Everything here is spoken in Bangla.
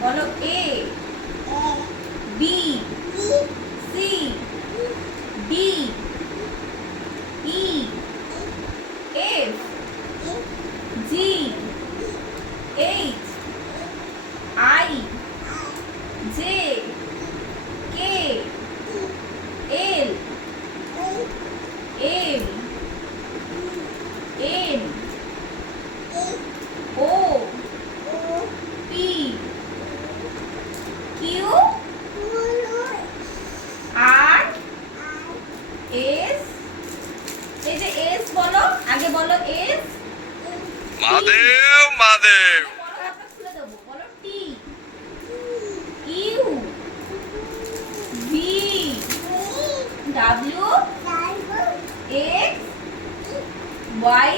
বলো A B C D E F G H I J K L M N O P Q R S. এই যে এস বলো, আগে বলো এস। মাদেব মাদেব। বলো, হাতটা খুলে দেবো। বলো T U V W X Y